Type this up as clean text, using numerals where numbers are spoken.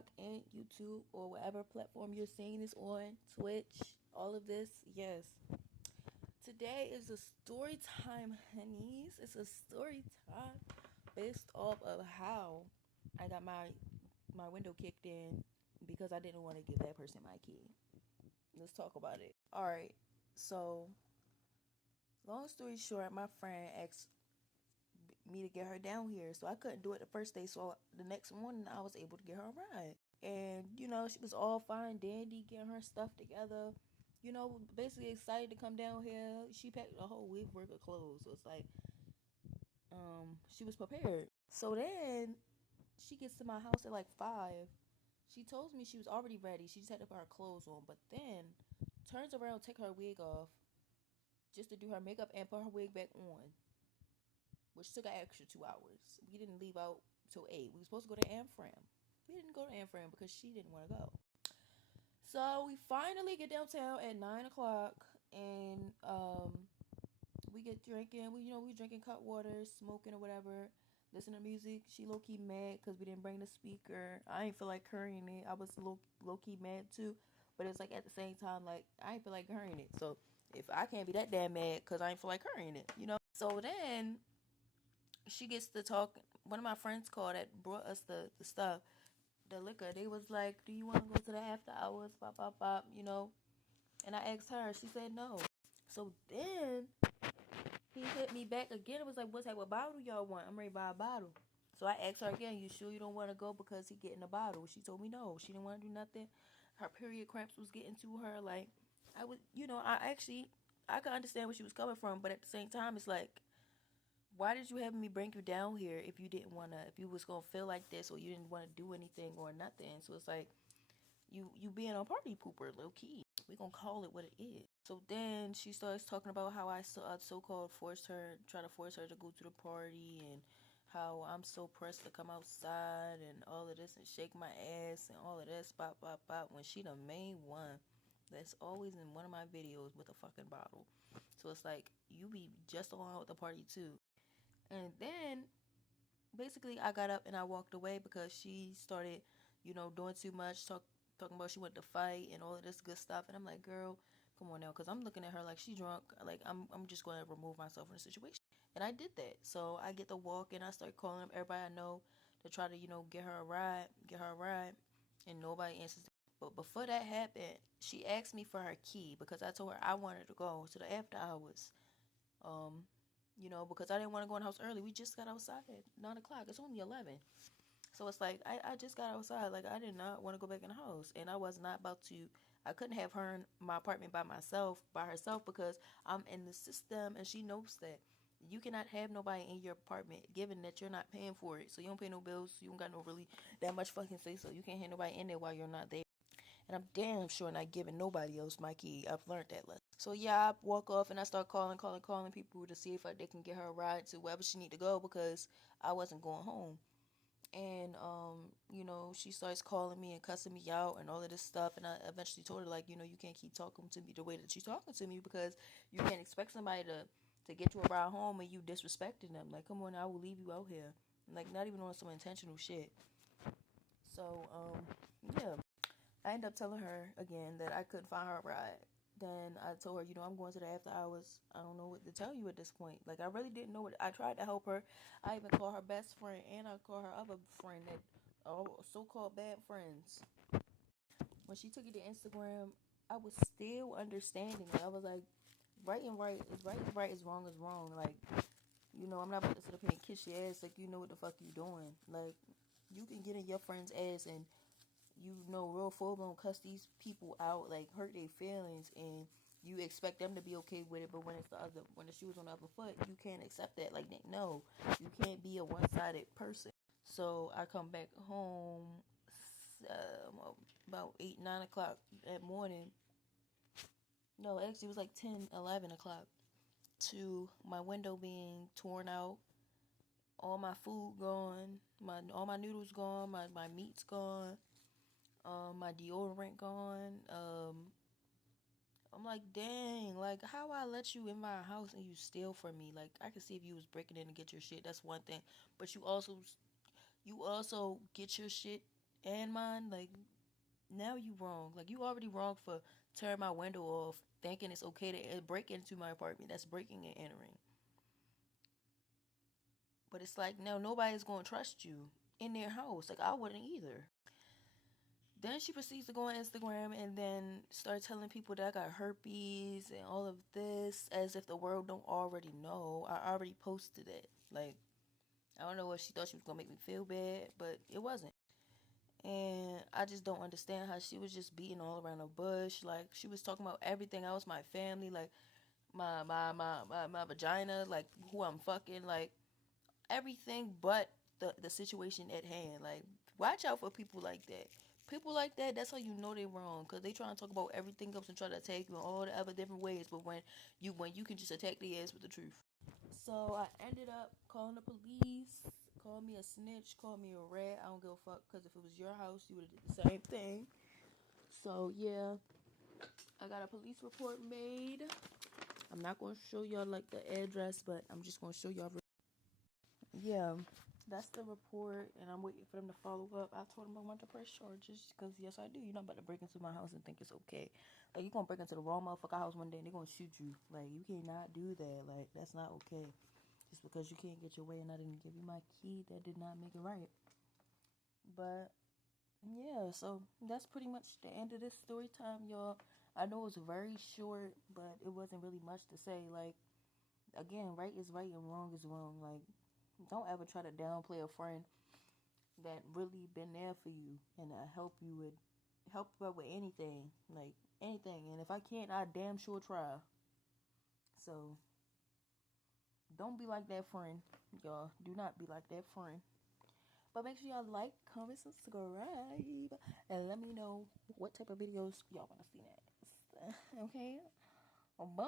TikTok and YouTube or whatever platform you're seeing this on, Twitch, all of this. Yes. Today is a story time, honeys. It's a story time based off of how I got my window kicked in because I didn't want to give that person my key. Let's talk about it. All right. So, long story short, my friend asked me to get her down here, so I couldn't do it the first day. So the next morning, I was able to get her a ride, and she was all fine, dandy, getting her stuff together. Basically excited to come down here. She packed a whole week worth of clothes, so it's like, she was prepared. So then she gets to my house at like 5. She told me she was already ready. She just had to put her clothes on, but then turns around, take her wig off, just to do her makeup and put her wig back on, which took an extra 2 hours. We didn't leave out till 8. We were supposed to go to Amfram. We didn't go to Amfram because she didn't want to go. So we finally get downtown at 9 o'clock, and we get drinking. We drinking cut water, smoking or whatever, listen to music. She low key mad because we didn't bring the speaker. I ain't feel like hurrying it. I was low key mad too, but it's like at the same time, like I ain't feel like hurrying it. So if I can't be that damn mad because I ain't feel like hurrying it. So then she gets to talk. One of my friends called that brought us the stuff, the liquor. They was like, "Do you want to go to the after hours?" Pop, pop, pop. And I asked her. She said no. So then he hit me back again. It was like, "What type of bottle y'all want? I'm ready to buy a bottle." So I asked her again, "You sure you don't want to go because he getting a bottle?" She told me no. She didn't want to do nothing. Her period cramps was getting to her. Like I was, I could understand where she was coming from, but at the same time, it's like, why did you have me bring you down here if you didn't want to, if you was going to feel like this or you didn't want to do anything or nothing? So it's like, you being a party pooper, low key. We going to call it what it is. So then she starts talking about how I so-called try to force her to go to the party, and how I'm so pressed to come outside and all of this and shake my ass and all of this, pop, pop, pop, when she the main one that's always in one of my videos with a fucking bottle. So it's like, you be just along with the party too. And then basically I got up and I walked away because she started, doing too much, talking about she went to fight and all of this good stuff. And I'm like, girl, come on now, because I'm looking at her like she drunk. Like I'm just going to remove myself from the situation. And I did that. So I get to walk and I start calling up everybody I know to try to, get her a ride. And nobody answers. But before that happened, she asked me for her key because I told her I wanted to go to the after hours. Because I didn't want to go in the house early. We just got outside at 9 o'clock. It's only 11. So it's like, I just got outside. Like, I did not want to go back in the house. And I was not about to, I couldn't have her in my apartment by herself, because I'm in the system and she knows that. You cannot have nobody in your apartment given that you're not paying for it. So you don't pay no bills. You don't got no really that much fucking say. So you can't have nobody in there while you're not there. And I'm damn sure not giving nobody else my key. I've learned that lesson. So yeah, I walk off and I start calling people to see if they can get her a ride to wherever she need to go, because I wasn't going home. And she starts calling me and cussing me out and all of this stuff. And I eventually told her, like, you can't keep talking to me the way that you're talking to me, because you can't expect somebody to get you a ride home and you disrespecting them. Like, come on, I will leave you out here. Like, not even on some intentional shit. So yeah. I ended up telling her again that I couldn't find her a ride. Then I told her, I'm going to the after hours. I don't know what to tell you at this point. Like, I really didn't know what. I tried to help her. I even called her best friend and I called her other friend that are so-called bad friends. When she took it to Instagram, I was still understanding it. I was like, right and right is right, right is wrong is wrong. Like, I'm not about to sit up here and kiss your ass like you know what the fuck you doing. Like, you can get in your friend's ass and real full blown cuss these people out, like hurt their feelings, and you expect them to be okay with it. But when the shoe's on the other foot, you can't accept that. Like, no, you can't be a one sided person. So I come back home about 8, 9 o'clock that morning. No, actually it was like 10, 11 o'clock, to my window being torn out, all my food gone, all my noodles gone, my meat's gone, my deodorant gone. I'm like, dang, like, how I let you in my house and you steal from me? Like, I can see if you was breaking in to get your shit, that's one thing, but you also get your shit and mine, like, now you wrong. Like, you already wrong for turning my window off, thinking it's okay to break into my apartment. That's breaking and entering. But it's like, no, nobody's going to trust you in their house. Like, I wouldn't either. Then she proceeds to go on Instagram and then start telling people that I got herpes and all of this as if the world don't already know. I already posted it. Like, I don't know if she thought she was going to make me feel bad, but it wasn't. And I just don't understand how she was just beating all around the bush. Like, she was talking about everything else, my family, like my vagina, like who I'm fucking, like everything but the situation at hand. Like, watch out for people like that. People like that, that's how you know they're wrong, because they try to talk about everything else and try to attack you in all the other different ways, but when you can just attack the ass with the truth. So I ended up calling the police. Call me a snitch, call me a rat. I don't give a fuck, because if it was your house, you would have did the same thing. So yeah, I got a police report made. I'm not gonna show y'all like the address, but I'm just gonna show y'all. Yeah, that's the report, and I'm waiting for them to follow up. I told them I want to press charges, because yes, I do. You're not about to break into my house and think it's okay. Like, you gonna break into the wrong motherfucker house one day and they're gonna shoot you. Like, you cannot do that. Like, that's not okay. Just because you can't get your way and I didn't give you my key, that did not make it right. But yeah, so that's pretty much the end of this story time, y'all. I know it was very short, but it wasn't really much to say. Like, again, right is right and wrong is wrong. Like, don't ever try to downplay a friend that really been there for you and help you out with anything, like anything. And if I can't, I damn sure try. So don't be like that friend, y'all. Do not be like that friend. But make sure y'all like, comment, subscribe, and let me know what type of videos y'all want to see next. Okay? Bye.